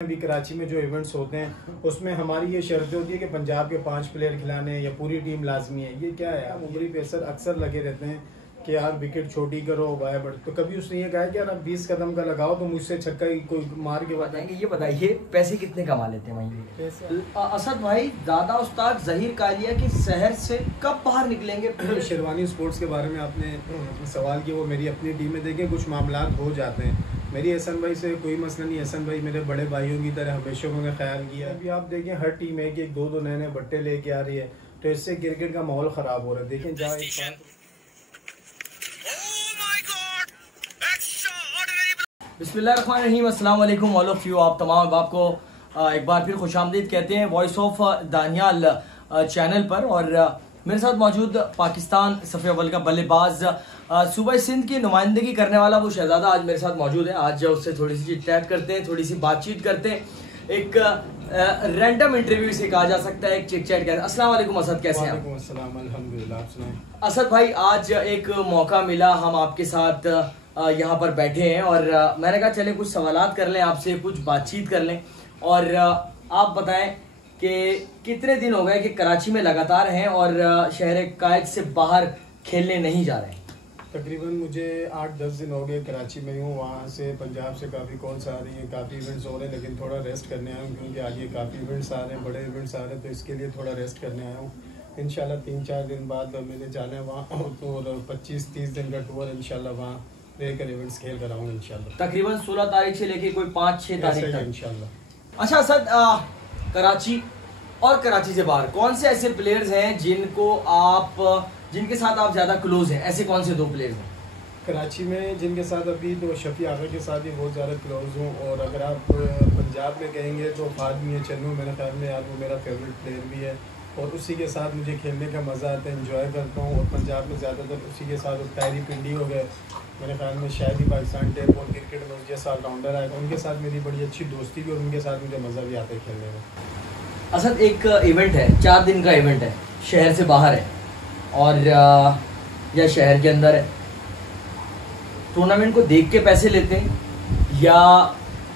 अभी कराची में जो इवेंट्स होते हैं उसमें हमारी ये शर्त होती है कि पंजाब के 5 प्लेयर खिलाने या पूरी टीम लाजमी है। ये क्या है, उंगली पे अक्सर लगे रहते हैं कि यार विकेट छोटी करो वाया बड़, तो कभी उसने ये कहा कि यार अब 20 कदम का लगाओ तो मुझसे छक्का ही कोई मार के बताएंगे। ये बताइए पैसे कितने कमा लेते हैं वहीं? असद भाई, दादा उस्ताद जहीर कालिया की शहर से कब बाहर निकलेंगे? शेरवानी स्पोर्ट्स के बारे में आपने सवाल किया, वो मेरी अपनी टीम में देखें कुछ मामला हो जाते हैं। मेरी हसन भाई से कोई मसला नहीं, हसन भाई मेरे बड़े भाइयों की तरह हमेशा उन्होंने ख्याल किया। अभी आप देखें हर टीम है कि एक दो नए नए बट्टे लेके आ रही है, तो इससे क्रिकेट का माहौल ख़राब हो रहा है। देखें जहाँ बिस्मिल्लाहिर्रहमानिर्रहीम, अस्सलाम वालेकुम ऑल ऑफ यू। आप तमाम अहबाब को एक बार फिर खुशामदीद कहते हैं वॉइस ऑफ दानियाल चैनल पर। और मेरे साथ मौजूद पाकिस्तान सफ़े अव्वल का बल्लेबाज सूबा सिंध की नुमाइंदगी करने वाला वो शहजादा आज मेरे साथ मौजूद है। आज उससे थोड़ी सी चैट करते हैं, थोड़ी सी बातचीत करते हैं, एक रैंडम इंटरव्यू से कहा जा सकता है, एक चिट चैट करते हैं। अस्सलाम वालेकुम असद, कैसे हैं आप? वालेकुम अस्सलाम, अल्हम्दुलिल्लाह, आप सुनाएं। असद भाई, आज एक मौका मिला, हम आपके साथ यहाँ पर बैठे हैं और मैंने कहा चले कुछ सवालात कर लें आपसे, कुछ बातचीत कर लें। और आप बताएं कि कितने दिन हो गए कि कराची में लगातार हैं और शहर कायद से बाहर खेलने नहीं जा रहे हैं? तकरीबन मुझे 8-10 दिन हो गए कराची में हूँ। वहाँ से पंजाब से काफ़ी कॉल्स आ रही हैं, काफ़ी इवेंट्स हो रहे हैं, लेकिन थोड़ा रेस्ट करने आया हूँ क्योंकि आगे काफ़ी इवेंट्स आ रहे हैं, बड़े इवेंट्स आ रहे हैं, तो इसके लिए थोड़ा रेस्ट करने आया हूँ। इंशाल्लाह 3-4 दिन बाद मैंने जाना है वहाँ, तो 25-30 दिन का टूर इंशाल्लाह वहाँ रहकर इवेंट्स खेल कर आऊँगा इंशाल्लाह। तकरीबन 16 तारीख से लेके कोई 5-6 तारीख तक इंशाल्लाह। अच्छा असद, कराची और कराची से बाहर कौन से ऐसे प्लेयर्स हैं जिनके साथ आप ज़्यादा क्लोज हैं? ऐसे कौन से 2 प्लेयर्स हैं कराची में जिनके साथ? अभी तो शफी आगा के साथ ही बहुत ज़्यादा क्लोज हूँ, और अगर आप पंजाब में कहेंगे तो फादमी है चन्नू, मेरे ख्याल में यार वो मेरा फेवरेट प्लेयर भी है और उसी के साथ मुझे खेलने का मज़ा आता है, एंजॉय करता हूँ। और पंजाब में ज़्यादातर उसी के साथ तायरी पिंडी हो गए, मेरे ख्याल में शायद ही पाकिस्तान टेप और क्रिकेट में जैसा ऑलराउंडर आएगा, उनके साथ मेरी बड़ी अच्छी दोस्ती भी और उनके साथ मुझे मज़ा भी आता है खेलने में। असद, एक इवेंट है, 4 दिन का इवेंट है, शहर से बाहर है और या शहर के अंदर है, टूर्नामेंट को देख के पैसे लेते हैं या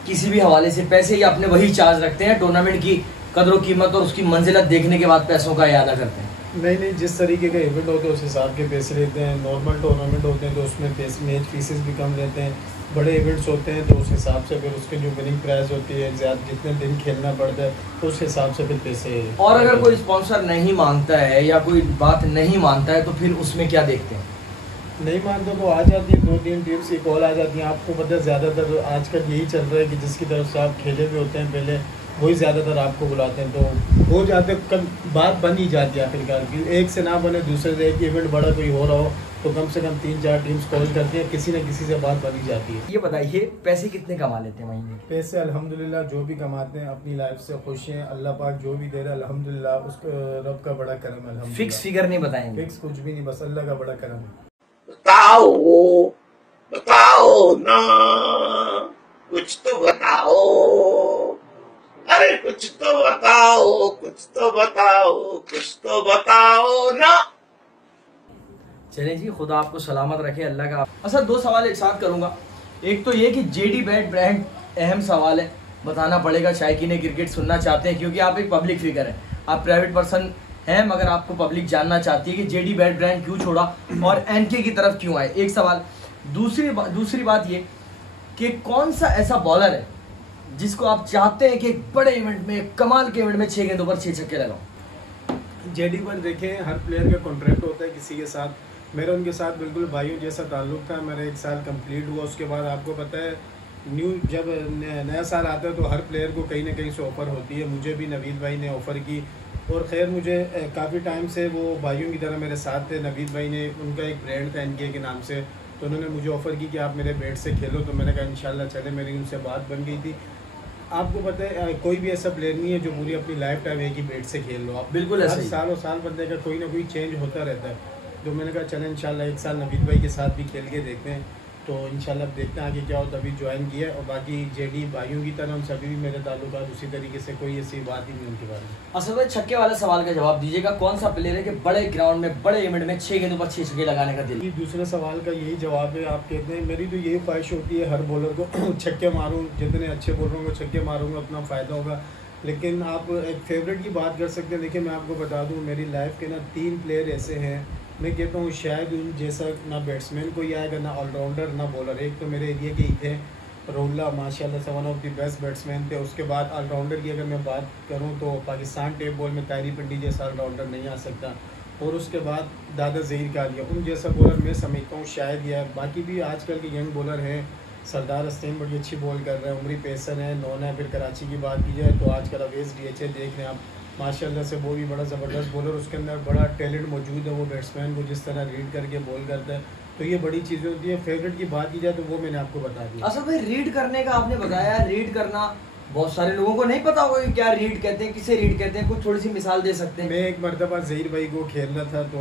किसी भी हवाले से पैसे, या अपने वही चार्ज रखते हैं, टूर्नामेंट की कदर कीमत और उसकी मंजिलत देखने के बाद पैसों का अदा करते हैं? नहीं, जिस तरीके का इवेंट होता है उस हिसाब के पैसे लेते हैं। नॉर्मल टूर्नामेंट होते हैं तो उसमें मैच फीसेस भी कम लेते हैं, बड़े इवेंट्स होते हैं तो उस हिसाब से फिर उसके जो विनिंग प्राइस होती है, ज़्यादा जितने दिन खेलना पड़ता है तो उस हिसाब से फिर पैसे। और अगर कोई स्पॉन्सर नहीं मांगता है या कोई बात नहीं मानता है तो फिर उसमें क्या देखते हैं? नहीं मानते तो आ जाती है 2-3 टीम्स की कॉल आ जाती हैं। आपको पता है ज़्यादातर आजकल यही चल रहा है कि जिसकी तरफ से आप खेले भी होते हैं पहले, वही ज़्यादातर आपको बुलाते हैं, तो हो जाते कल बात बन ही जाती है आखिरकार की। एक से ना बने दूसरे से, एक इवेंट बड़ा कोई हो रहा हो तो कम से कम 3-4 टीम्स कॉल करती हैं, किसी न किसी से बात बन ही जाती है। ये बताइए पैसे कितने कमा लेते हैं महीने? पैसे अल्हम्दुलिल्लाह जो भी कमाते हैं अपनी लाइफ से खुश हैं, अल्लाह पाक जो भी दे रहा है अल्हम्दुलिल्लाह, उसको रब का बड़ा करम है अल्हम्दुलिल्लाह। फिक्स फिगर नहीं बताएंगे? फिक्स कुछ भी नहीं, बस अल्लाह का बड़ा करम है। बताओ ना, कुछ तो बताओ, अरे कुछ तो बताओ, कुछ तो बताओ, कुछ तो बताओ ना। चलें जी, खुदा आपको सलामत रखे, अल्लाह का। असद, 2 सवाल एक साथ करूंगा। एक तो ये कि जेडी बैट ब्रांड, अहम सवाल है, बताना पड़ेगा, शायकीन क्रिकेट सुनना चाहते हैं क्योंकि आप एक पब्लिक फिगर हैं, आप प्राइवेट पर्सन हैं, मगर आपको पब्लिक जानना चाहती है कि जेडी बैट ब्रांड क्यों छोड़ा और एनके की तरफ क्यों आए, एक सवाल। दूसरी बात ये कि कौन सा ऐसा बॉलर है जिसको आप चाहते हैं कि एक बड़े इवेंट में, कमाल के इवेंट में 6 गेंदों पर 6 छक्के लगाओ? जेडी पर देखें, हर प्लेयर का कॉन्ट्रैक्ट होता है किसी के साथ, मेरा उनके साथ बिल्कुल भाइयों जैसा ताल्लुक था। मेरा 1 साल कंप्लीट हुआ, उसके बाद आपको पता है जब नया साल आता है तो हर प्लेयर को कहीं ना कहीं से ऑफ़र होती है। मुझे भी नवीद भाई ने ऑफ़र की और ख़ैर मुझे काफ़ी टाइम से वो भाइयों की तरह मेरे साथ थे। नवीद भाई ने, उनका एक ब्रांड था एनके के नाम से, तो उन्होंने मुझे ऑफ़र की कि आप मेरे बैट से खेलो, तो मैंने कहा इंशाल्लाह चले। मेरी उनसे बात बन गई थी। आपको पता है कोई भी ऐसा प्लेयर नहीं है जो पूरी अपनी लाइफ टाइम एक ही बैट से खेल लो आप, बिल्कुल ऐसे हर सालों साल बंदे का कोई ना कोई चेंज होता रहता है। तो मैंने कहा चलें इंशाल्लाह 1 साल नवीद भाई के साथ भी खेल के देखते हैं। तो इंशाल्लाह अब देखते हैं आगे क्या होता है। अभी ज्वाइन किया है और बाकी जेडी भाइयों की तरह हम सभी भी मेरे ताल्लुकात उसी तरीके से, कोई ऐसी बात ही नहीं उनके बारे में। असल में छक्के वाले सवाल का जवाब दीजिएगा, कौन सा प्लेयर है कि बड़े ग्राउंड में बड़े इवेंट में 6 गेंदों पर 6 छक्के लगाने का दिल? दूसरे सवाल का यही जवाब है। आप कहते हैं मेरी तो यही ख्वाहिश होती है हर बॉलर को छक्के मारूँ, जितने अच्छे बॉलरों को छक्के मारूँगा उतना फ़ायदा होगा। लेकिन आप एक फेवरेट की बात कर सकते हैं। देखिए मैं आपको बता दूं, मेरी लाइफ के ना 3 प्लेयर ऐसे हैं, मैं कहता हूँ शायद उन जैसा ना बैट्समैन कोई आएगा, ना ऑलराउंडर, ना बॉलर। एक तो मेरे एरिया के ही थे रोल्ला, माशाल्लाह से one of the best batsman थे। उसके बाद ऑलराउंडर की अगर मैं बात करूँ तो पाकिस्तान टेप बॉल में तारी पिंडी जैसा ऑलराउंडर नहीं आ सकता। और उसके बाद दादा ज़हीर का लिया, उन जैसा बॉलर मैं समझता हूँ शायद यह। बाकी भी आजकल के यंग बॉलर हैं, सरदार हसनैन बड़ी अच्छी बॉल कर रहे हैं, उमरी पेसर है, नौना है। फिर कराची की बात की जाए तो आजकल अवेज़ DH देख रहे हैं आप, माशाल्लाह से वो भी बड़ा ज़बरदस्त बॉलर, उसके अंदर बड़ा टैलेंट मौजूद है। वो बैट्समैन को जिस तरह रीड करके बॉल करता है, तो ये बड़ी चीज़ें होती है। फेवरेट की बात की जाए तो वो मैंने आपको बता दिया। असल भाई रीड करने का आपने बताया, रीड करना बहुत सारे लोगों को नहीं पता होगा कि क्या रीड कहते हैं, किसे रीड कहते हैं, कुछ थोड़ी सी मिसाल दे सकते हैं? मैं एक मरतबा ज़हीर भाई को खेल रहा था, तो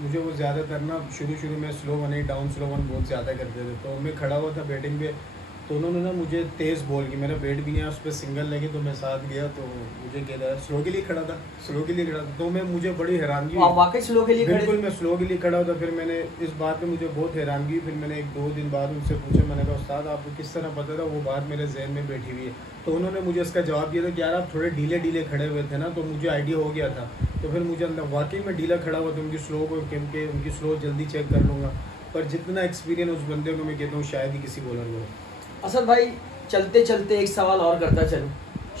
मुझे वो ज़्यादातर ना शुरू में स्लो वन ही डाउन स्लो वन बहुत ज़्यादा करते थे। तो मैं खड़ा हुआ था बैटिंग पे, तो उन्होंने ना मुझे तेज़ बॉल की, मेरा बैट भी नहीं है, उस पर सिंगल लगी तो मैं साथ गया। तो मुझे कह रहा है स्लो के लिए खड़ा था, स्लो के लिए खड़ा था। तो मैं मुझे बड़ी हैरानगी हुई। आप वाकई स्लो के लिए खड़े? बिल्कुल मैं स्लो के लिए खड़ा होता। फिर मैंने इस बात पे मुझे बहुत हैरानगी हुई। फिर मैंने 1-2 दिन बाद उनसे पूछा, मैंने कहा उस्ताद आपको किस तरह पता था? वो बात मेरे जहन में बैठी हुई है। तो उन्होंने मुझे इसका जवाब दिया था कि यार आप थोड़े ढीले खड़े हुए थे ना, तो मुझे आइडिया हो गया था। तो फिर मुझे अंदर वाकई में ढीला खड़ा हुआ था उनकी स्लो को, क्योंकि उनकी स्लो जल्दी चेक कर लूँगा। पर जितना एक्सपीरियंस उस बंदे को मैं कहता हूँ शायद ही किसी बॉलर को। असद भाई चलते चलते एक सवाल और करता चलूँ।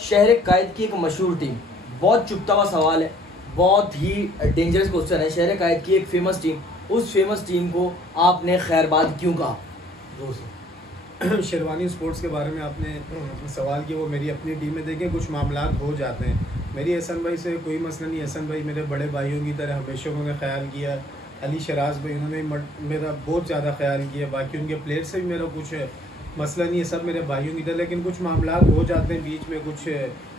शहर कायद की एक मशहूर टीम, बहुत चुभता हुआ सवाल है, बहुत ही डेंजरस क्वेश्चन है। शहर कायद की एक फेमस टीम, उस फेमस टीम को आपने खैरबाद क्यों कहा? शेरवानी स्पोर्ट्स के बारे में आपने सवाल किया, वो मेरी अपनी टीम में। देखें कुछ मामला हो जाते हैं, मेरी एहसन भाई से कोई मसला नहीं। एहसन भाई मेरे बड़े भाइयों की तरह हमेशा उन्होंने ख्याल किया। अली शराज भाई उन्होंने मेरा बहुत ज़्यादा ख्याल किया। बाकी उनके प्लेयर से भी मेरा कुछ मसला नहीं है, सब मेरे भाइयों की तरह। लेकिन कुछ मामला हो जाते हैं, बीच में कुछ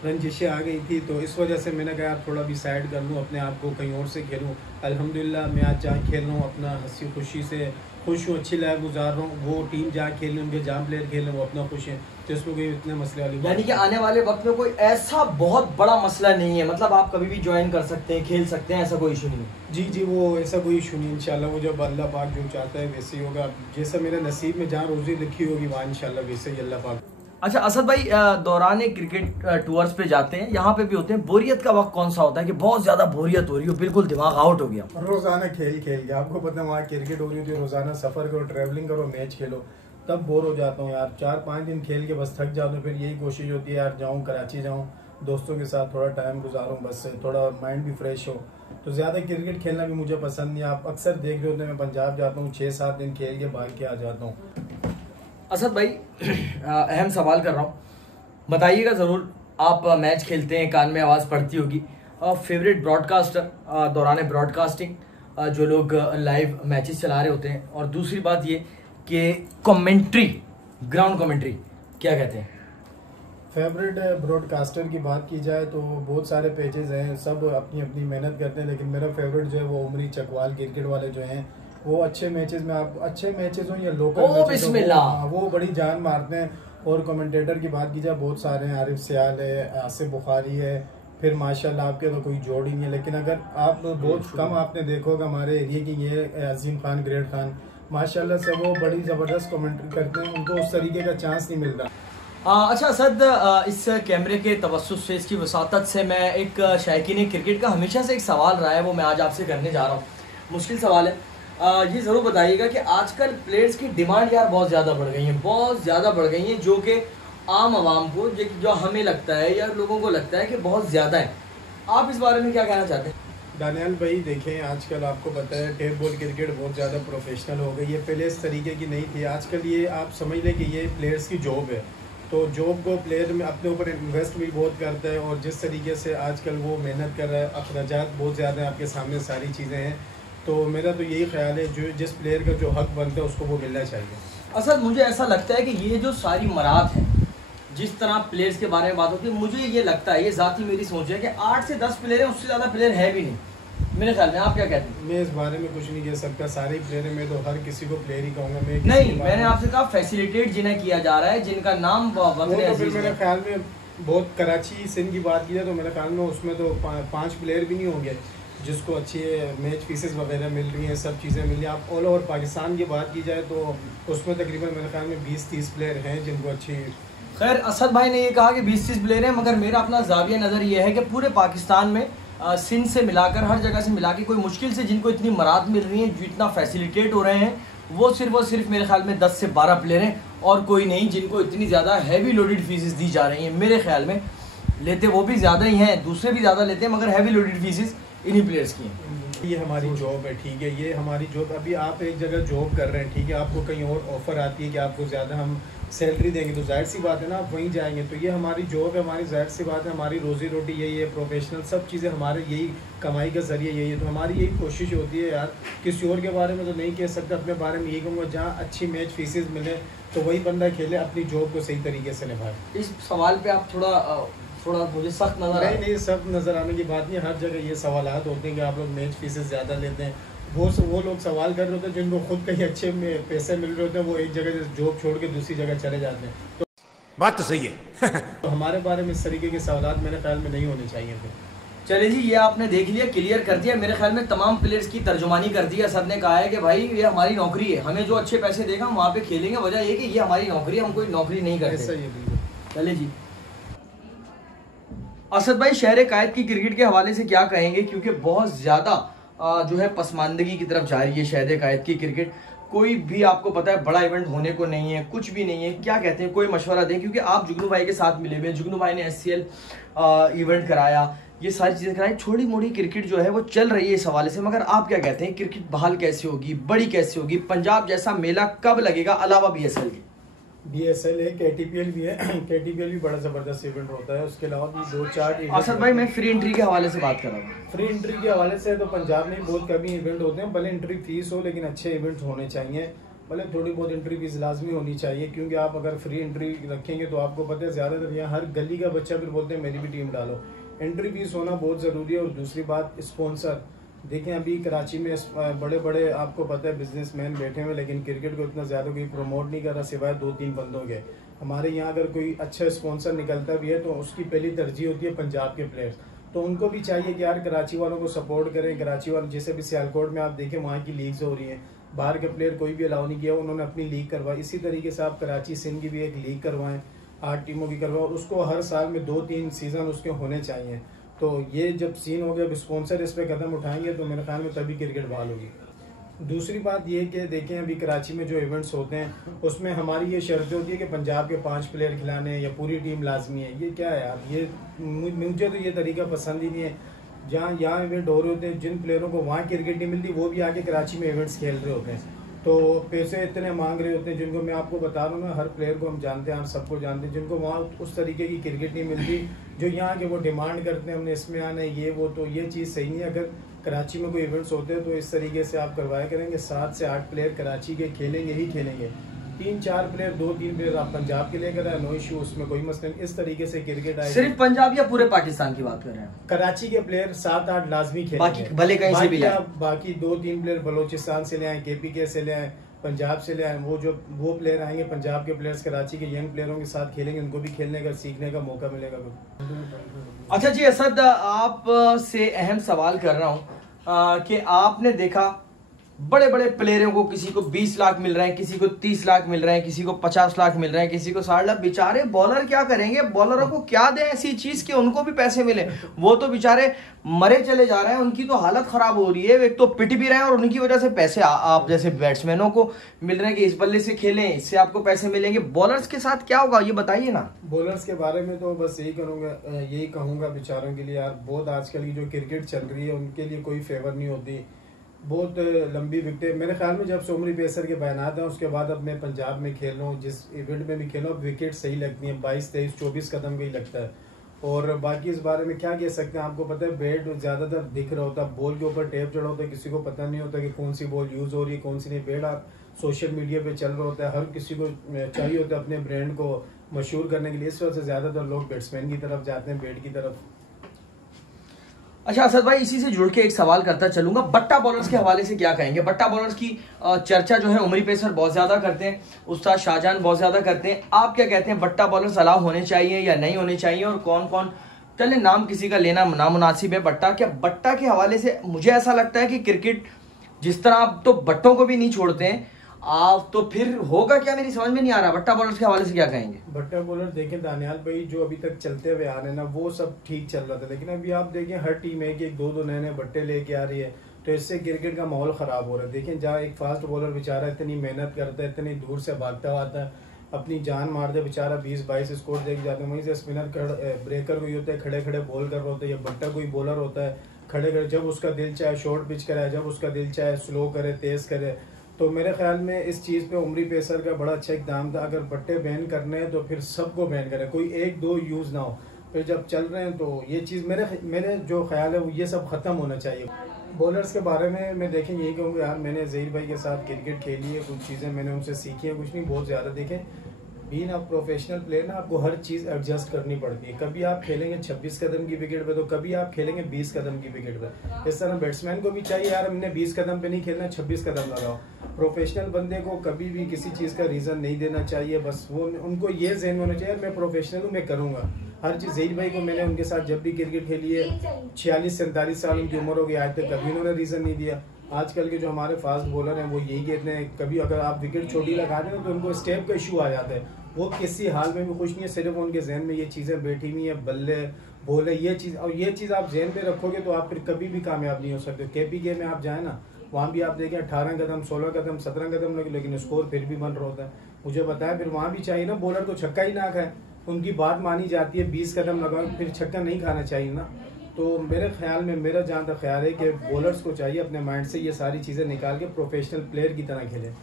रंजिशें आ गई थी, तो इस वजह से मैंने कहा यार थोड़ा भी साइड कर लूँ, अपने आप को कहीं और से खेलूँ। अल्हम्दुलिल्लाह मैं आज जहाँ खेल रहा हूँ अपना हंसी खुशी से खुश हूँ, अच्छी लाइफ गुजार रहा हूँ। वो टीम जहाँ खेल रही है, उनके जहाँ प्लेयर खेल रहे हैं वो अपना खुश है, तो इसमें कोई इतने मसले वाली बात। यानी कि आने वाले वक्त में कोई ऐसा बहुत बड़ा मसला नहीं है, मतलब आप कभी भी ज्वाइन कर सकते हैं, खेल सकते हैं, ऐसा कोई इशू नहीं है? जी वो ऐसा कोई इशू नहीं। इंशाल्लाह वो जब अल्लाह पाक जो चाहता है वैसे ही होगा। जैसा मेरे नसीब में जहाँ रोज़ी लिखी होगी वहाँ इंशाल्लाह वैसे ही अल्लाह पाक। अच्छा असद भाई, दौरान क्रिकेट टूर्स पे जाते हैं, यहाँ पे भी होते हैं, बोरियत का वक्त कौन सा होता है कि बहुत ज्यादा बोरियत हो रही हो, बिल्कुल दिमाग आउट हो गया? रोज़ाना खेल के आपको पता है वहाँ क्रिकेट हो रही होती है, रोज़ाना सफ़र करो, ट्रैवलिंग करो, मैच खेलो, तब बोर हो जाता हूँ यार। 4-5 दिन खेल के बस थक जाता हूँ। फिर यही कोशिश होती है यार जाऊँ कराची, जाऊँ दोस्तों के साथ थोड़ा टाइम गुजारूँ, बस थोड़ा माइंड भी फ्रेश हो। तो ज़्यादा क्रिकेट खेलना भी मुझे पसंद नहीं। आप अक्सर देख रहे होते हैं मैं पंजाब जाता हूँ, 6-7 दिन खेल के भाग के आ जाता हूँ। असद भाई अहम सवाल कर रहा हूँ, बताइएगा ज़रूर। आप मैच खेलते हैं, कान में आवाज़ पड़ती होगी, फेवरेट ब्रॉडकास्टर दौरान ब्रॉडकास्टिंग, जो लोग लाइव मैचेस चला रहे होते हैं, और दूसरी बात ये कि कमेंट्री, ग्राउंड कमेंट्री क्या कहते हैं? फेवरेट ब्रॉडकास्टर की बात की जाए तो बहुत सारे पेजेस हैं, सब अपनी अपनी मेहनत करते हैं। लेकिन मेरा फेवरेट जो है वो उमरी चकवाल क्रिकेट वाले जो हैं, वो अच्छे मैचेस में, आप अच्छे मैचेस हो या लोकल मैचेस हो, वो बड़ी जान मारते हैं। और कमेंटेटर की बात की जाए बहुत सारे हैं, आरिफ सियाल है, आसिफ बुखारी है, फिर माशाल्लाह आपके तो कोई जोड़ ही नहीं है। लेकिन अगर आप बहुत कम आपने देखा होगा हमारे एरिया की, ये अजीम खान, ग्रेट खान, माशाल्लाह से वो बड़ी ज़बरदस्त कमेंट्री करते हैं, उनको उस तरीके का चांस नहीं मिलता। अच्छा असद, इस कैमरे के तवज्जुह से, इसकी वसातत से, मैं एक शायकीन क्रिकेट का हमेशा से एक सवाल रहा है, वो मैं आज आपसे करने जा रहा हूँ। मुश्किल सवाल है, ये ज़रूर बताइएगा कि आजकल प्लेयर्स की डिमांड यार बहुत ज़्यादा बढ़ गई है, बहुत ज़्यादा बढ़ गई है, जो कि आम आवाम को, जो हमें लगता है या लोगों को लगता है कि बहुत ज़्यादा है। आप इस बारे में क्या कहना चाहते हैं? दानियाल भाई देखें, आजकल आपको पता है टेप बॉल क्रिकेट बहुत ज़्यादा प्रोफेशनल हो गई है, पहले इस तरीके की नहीं थी। आजकल ये आप समझ लें कि ये प्लेयर्स की जॉब है, तो जॉब को प्लेयर में अपने ऊपर इन्वेस्ट भी बहुत करता है। और जिस तरीके से आजकल वो मेहनत कर रहा है, अखराजात बहुत ज़्यादा हैं, आपके सामने सारी चीज़ें हैं। तो मेरा तो यही ख्याल है जो जिस प्लेयर का जो हक बनता है उसको वो मिलना चाहिए। असल मुझे ऐसा लगता है कि ये जो सारी मरात है, जिस तरह प्लेयर्स के बारे में बात होती है, मुझे ये लगता है, ये ज़ाती मेरी सोच है कि 8 से 10 प्लेयर हैं, उससे ज़्यादा प्लेयर है भी नहीं। मेरे ख्याल में आप क्या कहते हैं? मैं इस बारे में कुछ नहीं कह सकता, सारे प्लेयर में तो हर किसी को प्लेयर ही कहूँगा मैं। नहीं, मैंने आपसे कहा फैसिलिटेट जिन्हें किया जा रहा है, जिनका नाम वक्र अजीज मेरे ख्याल में बहुत कराची सिंध की बात की जाए तो मेरे ख्याल में उसमें तो 5 प्लेयर भी नहीं होंगे जिसको अच्छी मैच फीसेस वगैरह मिल रही हैं, सब चीज़ें मिल रही हैं। आप ऑल ओवर पाकिस्तान की बात की जाए तो उसमें तकरीबन मेरे ख्याल में 20-30 प्लेयर हैं जिनको अच्छी। खैर असद भाई ने ये कहा कि 20-30 प्लेयर हैं, मगर मेरा अपना जाविया नज़र ये है कि पूरे पाकिस्तान में सिंध से मिलाकर हर जगह से मिला के कोई मुश्किल से जिनको इतनी मराद मिल रही हैं, जितना फैसिलिटेट हो रहे हैं, वो सिर्फ और सिर्फ मेरे ख्याल में 10 से 12 प्लेयर हैं और कोई नहीं जिनको इतनी ज़्यादा हैवी लोडेड फीसेस दी जा रही हैं। मेरे ख्याल में लेते वो भी ज़्यादा ही हैं, दूसरे भी ज़्यादा लेते हैं, मगर हैवी लोडेड फीसेस इन्हीं प्लेयर्स की हैं। ये हमारी जॉब है, ठीक है, ये हमारी जॉब। अभी आप एक जगह जॉब कर रहे हैं, ठीक है, आपको कहीं और ऑफर आती है कि आपको ज़्यादा हम सैलरी देंगे, तो जाहिर सी बात है ना आप वहीं जाएंगे। तो ये हमारी जॉब है, हमारी जाहिर सी बात है, हमारी रोज़ी रोटी यही है, प्रोफेशनल सब चीज़ें हमारे यही कमाई का ज़रिए यही है। तो हमारी यही कोशिश होती है यार, किसी और के बारे में तो नहीं कह सकता, अपने बारे में यही कहूँगा जहाँ अच्छी मैच फीसेस मिले तो वही बंदा खेले, अपनी जॉब को सही तरीके से निभाए। इस सवाल पर आप थोड़ा मुझे सख्त नज़र नहीं, सब नज़र आने की बात नहीं, हर जगह ये सवालात होते हैं कि आप लोग मैच फीसेस ज़्यादा लेते हैं। वो लोग सवाल कर रहे होते हैं जिनको खुद कहीं अच्छे में पैसे मिल रहे होते हैं, वो एक जगह जॉब छोड़ के दूसरी जगह चले जाते हैं। तो बात तो सही है। तो हमारे बारे में इस तरीके के सवालात मेरे ख्याल में नहीं होने चाहिए थे। चलिए जी, ये आपने देख लिया, क्लियर कर दिया। मेरे ख्याल में तमाम प्लेयर्स की तर्जुमानी कर दी। असद ने कहा है कि भाई ये हमारी नौकरी है, हमें जो अच्छे पैसे देगा हम वहाँ पे खेलेंगे, वजह ये कि ये हमारी नौकरी है, हम कोई नौकरी नहीं करते। चलिए जी, असद भाई शहर कायद की क्रिकेट के हवाले से क्या कहेंगे, क्योंकि बहुत ज़्यादा जो है पसमानदगी की तरफ जा रही है शहर कायद की क्रिकेट। कोई भी आपको पता है बड़ा इवेंट होने को नहीं है, कुछ भी नहीं है, क्या कहते हैं, कोई मशवरा दें, क्योंकि आप जुगनू भाई के साथ मिले हुए हैं, जुगनू भाई ने SCL इवेंट कराया, ये सारी चीज़ें कराई, छोटी मोटी क्रिकेट जो है वो चल रही है इस हवाले से, मगर आप क्या कहते हैं, क्रिकेट बहाल कैसे होगी, बड़ी कैसे होगी, पंजाब जैसा मेला कब लगेगा अलावा BSL के? BSL है, KTPL भी है, KTPL भी बड़ा ज़बरदस्त इवेंट होता है, उसके अलावा भी 2-4 असद भाई मैं फ्री एंट्री के हवाले से बात कर रहा हूँ। फ्री एंट्री के हवाले से तो पंजाब में बहुत कभी इवेंट होते हैं, भले एंट्री फीस हो लेकिन अच्छे इवेंट होने चाहिए, भले थोड़ी बहुत एंट्री फीस लाजमी होनी चाहिए, क्योंकि आप अगर फ्री एंट्री रखेंगे तो आपको पता है ज़्यादातर यहाँ हर गली का बच्चा फिर बोलते हैं मेरी भी टीम डालो। एंट्री फीस होना बहुत ज़रूरी है। और दूसरी बात स्पॉन्सर, देखें अभी कराची में बड़े बड़े आपको पता है बिजनेसमैन बैठे हुए, लेकिन क्रिकेट को इतना ज़्यादा कोई प्रमोट नहीं कर रहा सिवाय 2-3 बंदों के। हमारे यहाँ अगर कोई अच्छा स्पॉन्सर निकलता भी है तो उसकी पहली तरजीह होती है पंजाब के प्लेयर्स। तो उनको भी चाहिए कि यार कराची वालों को सपोर्ट करें। कराची वाले जैसे भी सियालकोट में आप देखें वहाँ की लीग्स हो रही हैं, बाहर के प्लेयर कोई भी अलाउ नहीं किया, उन्होंने अपनी लीग करवाई। इसी तरीके से आप कराची सिंध की भी एक लीग करवाएं, 8 टीमों की करवाएं, उसको हर साल में 2-3 सीज़न उसके होने चाहिए। तो ये जब सीन हो गया, स्पॉन्सर इस पर कदम उठाएंगे तो मेरे ख्याल में तभी क्रिकेट बहाल होगी। दूसरी बात ये कि देखें अभी कराची में जो इवेंट्स होते हैं उसमें हमारी ये शर्तें होती है कि पंजाब के 5 प्लेयर खिलाने या पूरी टीम लाजमी है। ये क्या है यार, ये मुझे तो ये तरीका पसंद ही नहीं है। जहाँ यहाँ इवेंट हो रहे होते हैं, जिन प्लेयरों को वहाँ क्रिकेट नहीं मिलती वो भी आके कराची में इवेंट्स खेल रहे होते हैं, तो पैसे इतने मांग रहे होते हैं जिनको मैं आपको बता रहा हूँ ना, हर प्लेयर को हम जानते हैं, हम सबको जानते हैं, जिनको वहाँ उस तरीके की क्रिकेट नहीं मिलती जो यहाँ के वो डिमांड करते हैं हमने इसमें आना है, ये वो। तो ये चीज़ सही नहीं है। अगर कराची में कोई इवेंट्स होते हैं तो इस तरीके से आप करवाया करेंगे, 7 से 8 प्लेयर कराची के खेलेंगे ही खेलेंगे, 3-4 प्लेयर 2-3 प्लेयर आप पंजाब के लेकर आए, नो इशू, उसमें कोई मसला नहीं। इस तरीके से क्रिकेट आए। सिर्फ पंजाब या पूरे पाकिस्तान की बात कर रहे हैं? कराची के प्लेयर 7-8 लाजमी खेलेंगे, बाकी भले कहीं से भी लाए, बाकी 2-3 प्लेयर बलोचिस्तान से ले आए, KPK से ले आए, पंजाब से ले आए। वो प्लेयर आएंगे, पंजाब के प्लेयर्स कराची के यंग प्लेयरों के साथ खेलेंगे, उनको भी खेलने का सीखने का मौका मिलेगा। अच्छा जी असद, आप से अहम सवाल कर रहा हूँ कि आपने देखा बड़े बड़े प्लेयरों को किसी को 20 लाख मिल रहे हैं, किसी को 30 लाख मिल रहे हैं, किसी को 50 लाख मिल रहे हैं, किसी को 60 लाख। बेचारे बॉलर क्या करेंगे? बॉलरों को क्या दें ऐसी चीज कि उनको भी पैसे मिले? वो तो बेचारे मरे चले जा रहे हैं, उनकी तो हालत खराब हो रही है। एक तो पिट भी रहे हैं और उनकी वजह से पैसे आप जैसे बैट्समैनों को मिल रहे हैं कि इस बल्ले से खेलें, इससे आपको पैसे मिलेंगे। बॉलर्स के साथ क्या होगा ये बताइए ना। बॉलर्स के बारे में तो बस यही कहूँगा बेचारों के लिए यार, बहुत आजकल की जो क्रिकेट चल रही है उनके लिए कोई फेवर नहीं होती, बहुत लंबी विकेट। मेरे ख्याल में जब से उमरी पेसर के बयानात हैं उसके बाद अब मैं पंजाब में खेल रहा हूँ, जिस इवेंट में भी खेल रहा हूँ, विकेट सही लगती हैं, 22, 23, 24 कदम का ही लगता है। और बाकी इस बारे में क्या कह सकते हैं, आपको पता है बैट ज़्यादातर दिख रहा होता है, बॉल के ऊपर टेप चढ़ा होता है, किसी को पता नहीं होता कि कौन सी बॉल यूज़ हो रही है कौन सी नहीं। बैट आप सोशल मीडिया पे चल रहा होता है, हर किसी को चाहिए होता है अपने ब्रांड को मशहूर करने के लिए, इस वजह से ज़्यादातर लोग बैट्समैन की तरफ जाते हैं, बैट की तरफ। अच्छा असद भाई, इसी से जुड़ के एक सवाल करता चलूंगा, बट्टा बॉलर्स के हवाले से क्या कहेंगे? बट्टा बॉलर्स की चर्चा जो है उमरी पेसर बहुत ज्यादा करते हैं, उस्ताद शाहजहां बहुत ज्यादा करते हैं, आप क्या कहते हैं, बट्टा बॉलर्स अलाउ होने चाहिए या नहीं होने चाहिए? और कौन कौन, चले नाम किसी का लेना नामुनासिब है, बट्टा क्या, बट्टा के हवाले से मुझे ऐसा लगता है कि क्रिकेट जिस तरह आप तो बट्टों को भी नहीं छोड़ते हैं आप, तो फिर होगा क्या, मेरी समझ में नहीं आ रहा। बट्टा बॉलर्स के हवाले से क्या कहेंगे? बट्टा बॉलर देखें दानियाल भाई, जो अभी तक चलते हुए आ रहे हैं ना, वो सब ठीक चल रहा था, लेकिन अभी आप देखें हर टीम है कि एक दो नए नए बट्टे लेके आ रही है, तो इससे क्रिकेट का माहौल खराब हो रहा है। देखें जहाँ एक फास्ट बॉलर बेचारा इतनी मेहनत करता है, इतनी दूर से भागता हुआ आता है, अपनी जान मार दे बेचारा, 20-22 स्कोर देख जाते हैं, वहीं से स्पिनर ब्रेकर कोई होता है खड़े खड़े बॉल कर रहा होता है, या बट्टा कोई बॉलर होता है खड़े खड़े, जब उसका दिल चाहे शॉर्ट पिच कराए, जब उसका दिल चाहे स्लो करे तेज करे। तो मेरे ख्याल में इस चीज़ पे उमरी पेसर का बड़ा अच्छा इकदाम था, अगर बट्टे बैन करने हैं तो फिर सबको बैन करें, कोई एक दो यूज़ ना हो। फिर जब चल रहे हैं तो ये चीज़ मेरे जो ख्याल है वो ये सब ख़त्म होना चाहिए। बॉलर्स के बारे में मैं देखें यही कहूँगा यार, मैंने ज़हीर भाई के साथ क्रिकेट खेली है, कुछ चीज़ें मैंने उनसे सीखी हैं, कुछ नहीं बहुत ज़्यादा। देखें बीइंग अ प्रोफेशनल प्लेयर ना, आपको हर चीज़ एडजस्ट करनी पड़ती है। कभी आप खेलेंगे 26 कदम की विकेट पे, तो कभी आप खेलेंगे 20 कदम की विकेट पे। इस तरह बैट्समैन को भी चाहिए यार, हमने 20 कदम पे नहीं खेलना, 26 कदम लगाओ। प्रोफेशनल बंदे को कभी भी किसी चीज़ का रीज़न नहीं देना चाहिए, बस वो उनको ये ज़हन होना चाहिए मैं प्रोफेशनल हूँ, मैं करूँगा हर चीज़। ज़हीर भाई को मैंने उनके साथ जब भी क्रिकेट खेली है, 46-47 साल उनकी उम्र हो गई, आज तक कभी उन्होंने रीज़न नहीं दिया। आजकल के जो हमारे फास्ट बॉलर हैं वो यही कहते हैं, कभी अगर आप विकेट छोटी लगा दें तो उनको स्टेप का इशू आ जाता है, वो किसी हाल में भी खुश नहीं है, सिर्फ उनके जहन में ये चीज़ें बैठी हुई है, बल्ले बोले ये चीज़, और ये चीज़ आप जहन पे रखोगे तो आप फिर कभी भी कामयाब नहीं हो सकते। KPK में आप जाए ना, वहाँ भी आप देखें 18 कदम 16 कदम 17 कदम लगे, लेकिन स्कोर फिर भी बन रहा होता है। मुझे बताया फिर वहाँ भी चाहिए ना बॉलर को छक्का ही ना खाए, उनकी बात मानी जाती है, 20 कदम लगाओ, फिर छक्का नहीं खाना चाहिए ना। तो मेरे ख्याल में, मेरा जहाँ तक ख्याल है कि बॉलर्स को चाहिए अपने माइंड से ये सारी चीज़ें निकाल के प्रोफेशनल प्लेयर की तरह खेलें।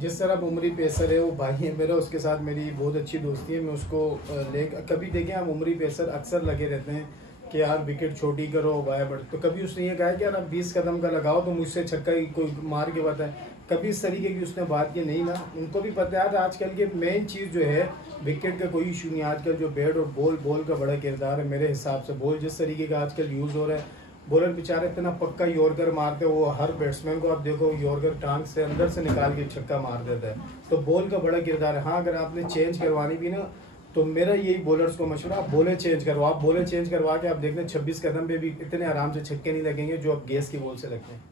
जिस तरह उमरी पेसर है वो भाई है मेरा, उसके साथ मेरी बहुत अच्छी दोस्ती है, मैं उसको ले कभी देखें हम उमरी पेसर अक्सर लगे रहते हैं कि यार विकेट छोटी करो वाया बढ़, तो कभी उसने ये कहा कि यार आप 20 कदम का लगाओ तो मुझसे छक्का ही कोई मार के बताए, कभी इस तरीके की उसने बात की नहीं ना। उनको भी पता है आजकल की मेन चीज़ जो है विकेट का कोई इशू नहीं, आजकल जो बैट और बॉल का बड़ा किरदार है मेरे हिसाब से। बॉल जिस तरीके का आजकल यूज़ हो रहा है, बॉलर बेचारे इतना पक्का यॉर्कर मारते हैं, वो हर बैट्समैन को आप देखो यॉर्कर टांग से अंदर से निकाल के छक्का मार देता है, तो बॉल का बड़ा किरदार है। हाँ अगर आपने चेंज करवानी भी ना, तो मेरा यही बॉलर्स को मशवरा, आप बॉलें चेंज करवाओ, आप बॉलें चेंज करवा के आप देखना 26 कदम पे भी इतने आराम से छक्के नहीं लगेंगे जो आप गैस की बॉल से लगते हैं।